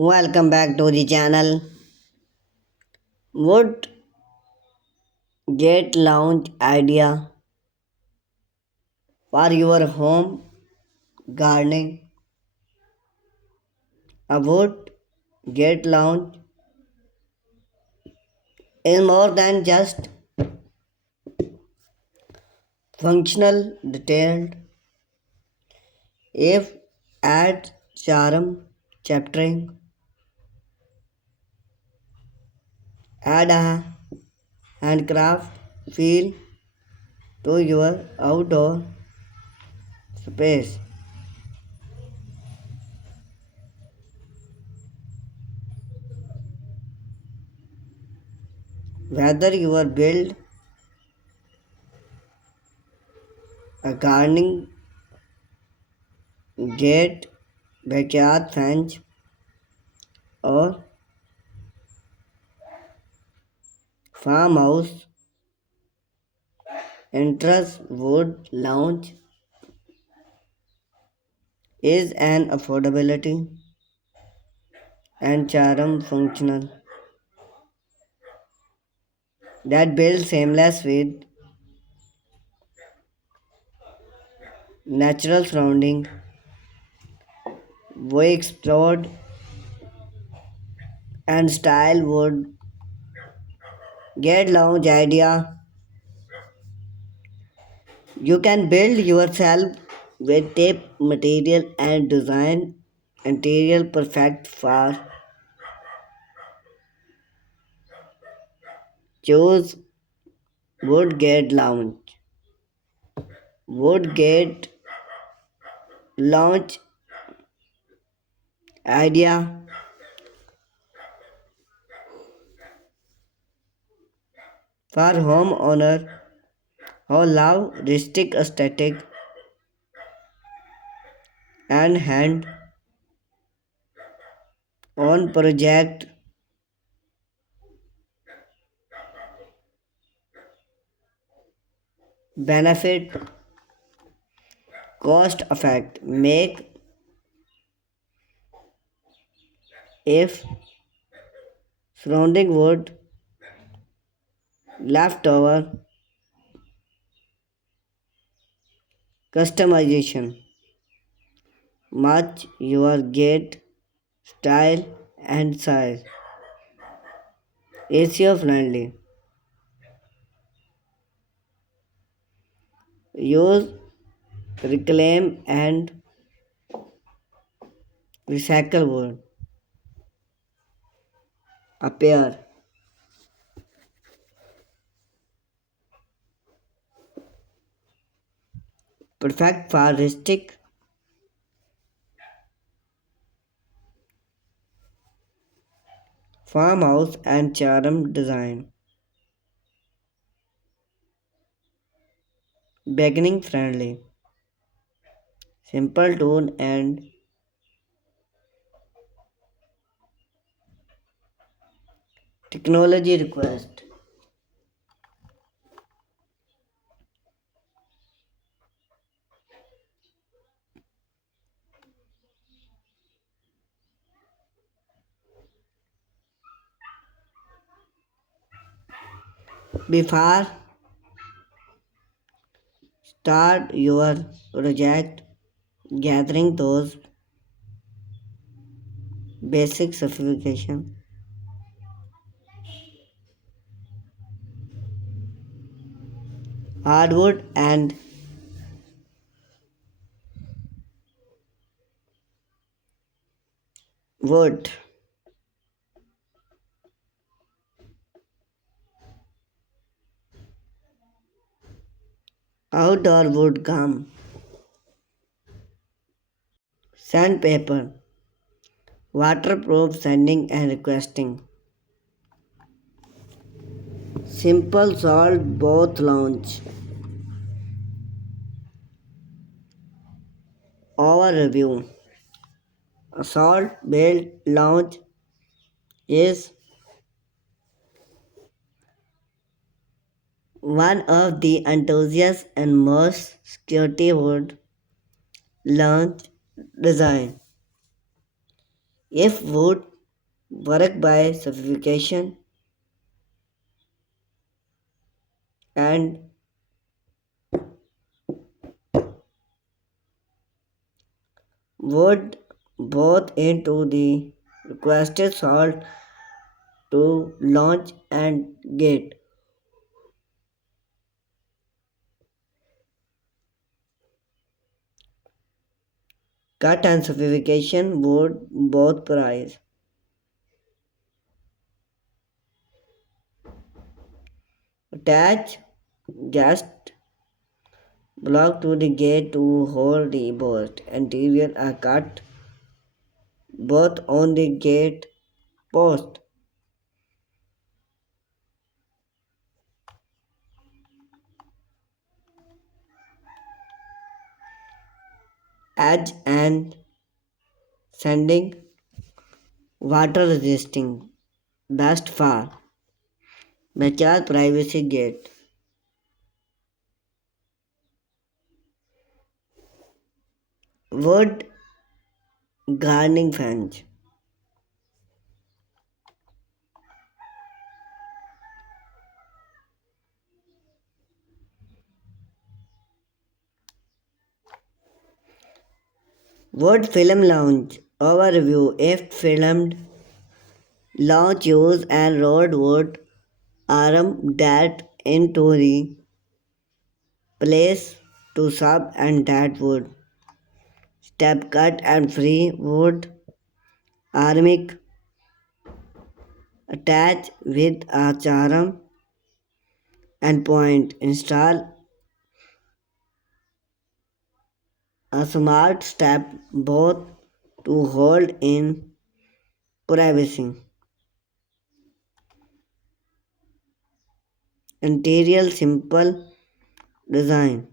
Welcome back to the channel. Would get lounge idea for your home gardening. A wood get lounge is more than just functional detailed. If add charm, chaptering, add a handcraft feel to your outdoor space. Whether you are build a gardening gate, backyard fence, or farmhouse, entrance wood lounge is an affordability and charm functional that builds seamless with natural surrounding. We explored and style would get lounge idea. You can build yourself with tape material and design interior perfect for choose wood gate lounge. Wood gate lounge idea for homeowner who love rustic aesthetic and hand on project benefit cost effect make if surrounding wood leftover customization match your gate style and size ACO friendly use reclaim and recycle wood appear perfect for rustic farmhouse and charm design beginning friendly simple tone and technology request. Before start your project, gathering those basic specification, hardwood and wood, outdoor wood gum, sandpaper, waterproof sending and requesting, simple salt both launch, overview. A salt built launch is one of the enthusiast and most security wood launch design. If wood work by suffocation and wood both into the requested salt to launch and gate. Cut and suffocation would both price. Attach gas block to the gate to hold the burst. Interior are cut both on the gate post. Edge and sending water resisting. Best far. Backyard privacy gate. Wood gardening fence. Wood film lounge. Overview. If filmed launch use and road wood arm that into the place to sub and that wood. Step cut and free wood armic attach with a charm and point. Install a smart step both to hold in privacy. Interior simple design.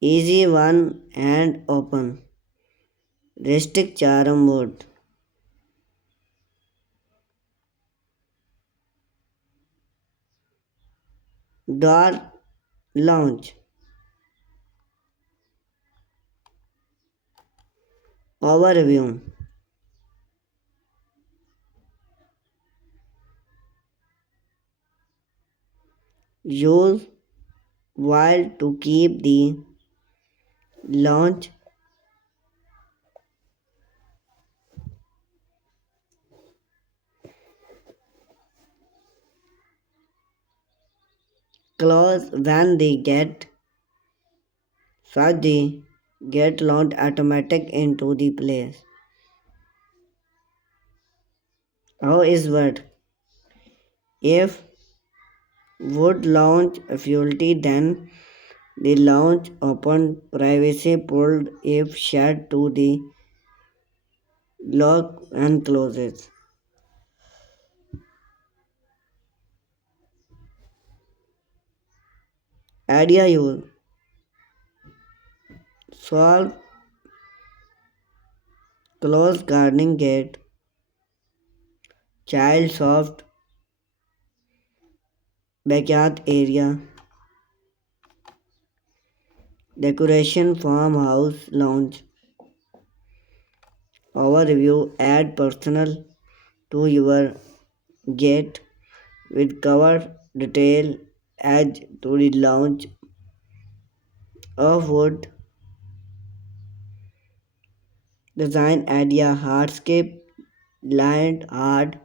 Easy one and open. Rustic charm wood. Door launch. Overview. Use while to keep the launch close when they get such the get launched automatic into the place. How is what? If would launch a futility then the launch open privacy pulled if shut to the lock and closes. Idea use solve close gardening gate child soft backyard area decoration farmhouse lounge overview add personal to your gate with cover detail edge to the lounge of wood design idea hardscape land hard